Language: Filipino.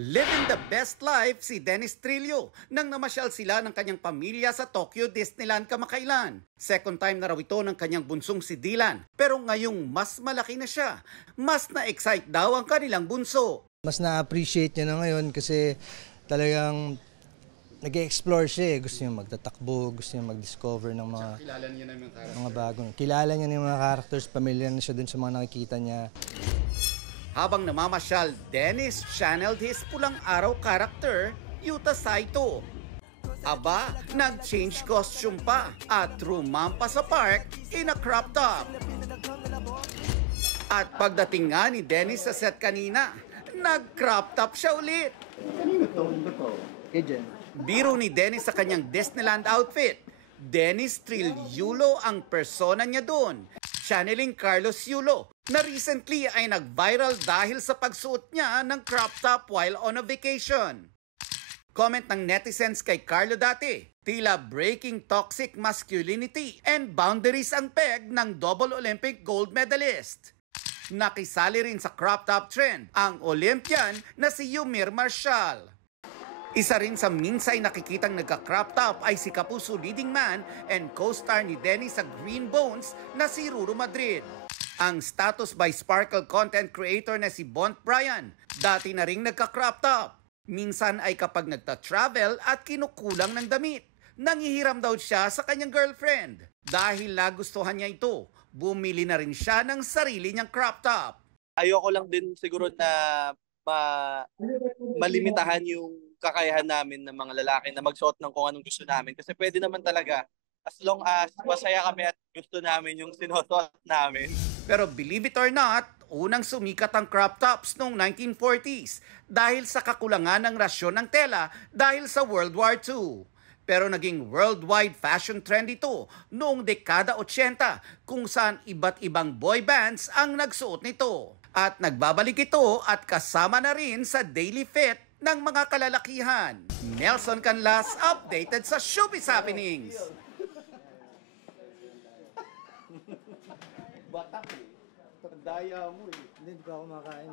Living the best life si Dennis Trillo nang namasyal sila ng kanyang pamilya sa Tokyo Disneyland kamakailan. Second time na raw ito ng kanyang bunsong si Dylan, pero ngayong mas malaki na siya. Mas na-excite daw ang kanilang bunso. Mas na-appreciate niya na ngayon kasi talagang nag-explore siya. Gusto niya magtatakbo, gusto niya mag-discover ng Kilala niya na yung mga bagong. Kilala niya ng mga characters, pamilyar na siya dun sa mga nakikita niya. Habang namamasyal, Dennis channeled his pulang araw character, Yuta Saito. Aba, nag-change costume pa at rumampa sa park in a crop top. At pagdating nga ni Dennis sa set kanina, nag-crop top siya ulit. Biro ni Dennis sa kanyang Disneyland outfit. Dennis Trillo ang persona niya doon. Channeling Carlos Yulo na recently ay nag-viral dahil sa pagsuot niya ng crop top while on a vacation. Comment ng netizens kay Carlo dati, tila breaking toxic masculinity and boundaries ang peg ng double Olympic gold medalist. Nakisali rin sa crop top trend ang Olympian na si Yumir Marshall. Isa rin sa minsay nakikitang nagka-crop top ay si Kapuso leading man and co-star ni Dennis sa Green Bones na si Ruru Madrid. Ang status by Sparkle content creator na si Bont Bryan, dati na ring nagka-crop top. Minsan ay kapag nagta-travel at kinukulang ng damit, nangihiram daw siya sa kanyang girlfriend. Dahil nagustuhan niya ito, bumili na rin siya ng sarili niyang crop top. Ayoko lang din siguro na malimitahan yung kakayahan namin ng mga lalaki na magsuot ng kung anong gusto namin. Kasi pwede naman talaga, as long as masaya kami at gusto namin yung sinusuot namin. Pero believe it or not, unang sumikat ang crop tops noong 1940s dahil sa kakulangan ng rasyon ng tela dahil sa World War II. Pero naging worldwide fashion trend ito noong dekada 80 kung saan iba't ibang boy bands ang nagsuot nito. At nagbabalik ito at kasama na rin sa daily fit ng mga kalalakihan. Nelson Canlas updated sa Showbiz Happenings. Batak eh. Daya mo eh. Hindi ko ako makain.